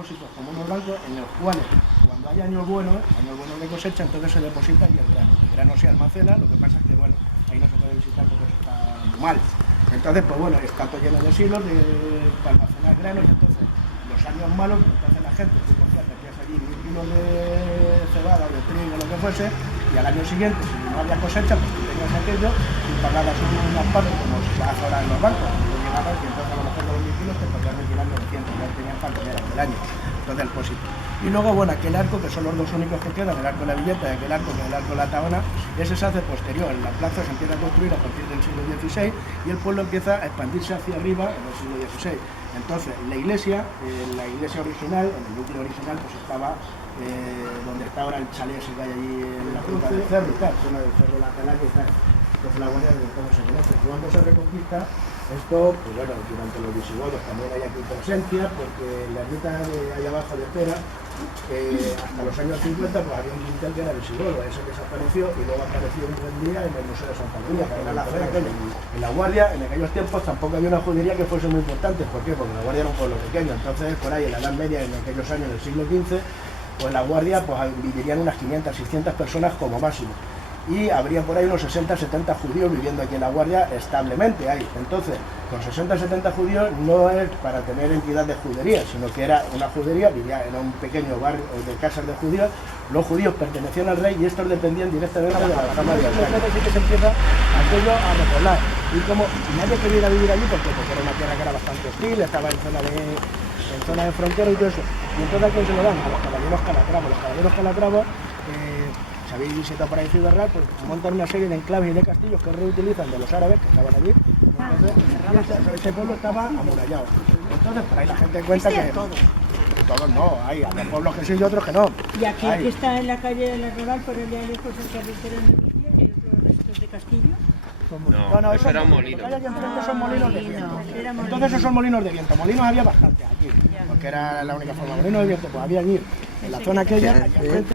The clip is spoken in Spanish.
depósitos como unos bancos en los cuales cuando hay años buenos de cosecha, entonces se deposita y el grano se almacena. Lo que pasa es que bueno, ahí no se puede visitar porque eso está muy mal. Entonces pues bueno, está todo lleno de silos para almacenar grano, y entonces los años malos, entonces la gente tú cogías, metías allí 1000 kilos de cebada o de trigo o lo que fuese, y al año siguiente, si no había cosecha, pues tú tenías aquello y pagabas unas partes como si pagas ahora en los bancos. Tú llegabas y entonces a lo mejor de los 1000 kilos te podías retirar 900, ya tenías para comer del año. Entonces el depósito. Y luego, bueno, aquel arco, que son los dos únicos que quedan, el arco de la Villeta y aquel arco, que es el arco de la Tahona, ese se hace posterior. La plaza se empieza a construir a partir del siglo XVI y el pueblo empieza a expandirse hacia arriba en el siglo XVI. Entonces, la iglesia original, en el núcleo original, pues estaba donde está ahora el chalet ese que hay allí en la punta del cerro, y tal, zona del cerro La Atalaya y tal. Entonces la guardia de cómo se conoce. Cuando se reconquista, esto, pues bueno, durante los visigodos también hay aquí presencia, porque en la ermita de allá abajo de Pera, hasta los años 50, pues había un dintel que era visigodo, ese desapareció y luego apareció un buen día en el Museo de Santa María, que era la zona aquella. En la guardia, en aquellos tiempos, tampoco había una judería que fuese muy importante. ¿Por qué? Porque la guardia era un pueblo pequeño. Entonces, por ahí, en la Edad Media, en aquellos años del siglo XV, pues la guardia pues vivirían unas 500, 600 personas como máximo. Y habría por ahí unos 60, 70 judíos viviendo aquí en La Guardia establemente ahí. Entonces, con 60, 70 judíos no es para tener entidad de judería, sino que era una judería, vivía en un pequeño barrio de casas de judíos. Los judíos pertenecían al rey y estos dependían directamente de la familia. Entonces sí que se empieza aquello a repoblar. Y como nadie quería vivir allí, porque era una tierra que era bastante hostil, estaba en zona de frontera y todo eso. Y entonces ¿a quién se lo dan? A los caballeros Calatravos. Los caballeros Calatravos, si habéis visitado por ahí Ciudad Real, pues montan una serie de enclaves y de castillos que reutilizan de los árabes que estaban allí. Entonces, ese pueblo estaba amurallado. Entonces, por ahí la gente cuenta que... Todos no, hay pueblos que sí y otros que no. Y aquí está en la calle de la Rural, por allá lejos el carretero de Lucía, que hay otros restos de castillo. No, eso era un molino. Lo que hay aquí enfrente son molinos de viento. Entonces esos son molinos de viento. Molinos había bastante aquí, porque era la única forma. Molinos de viento, pues había allí, en la zona aquella, allá enfrente.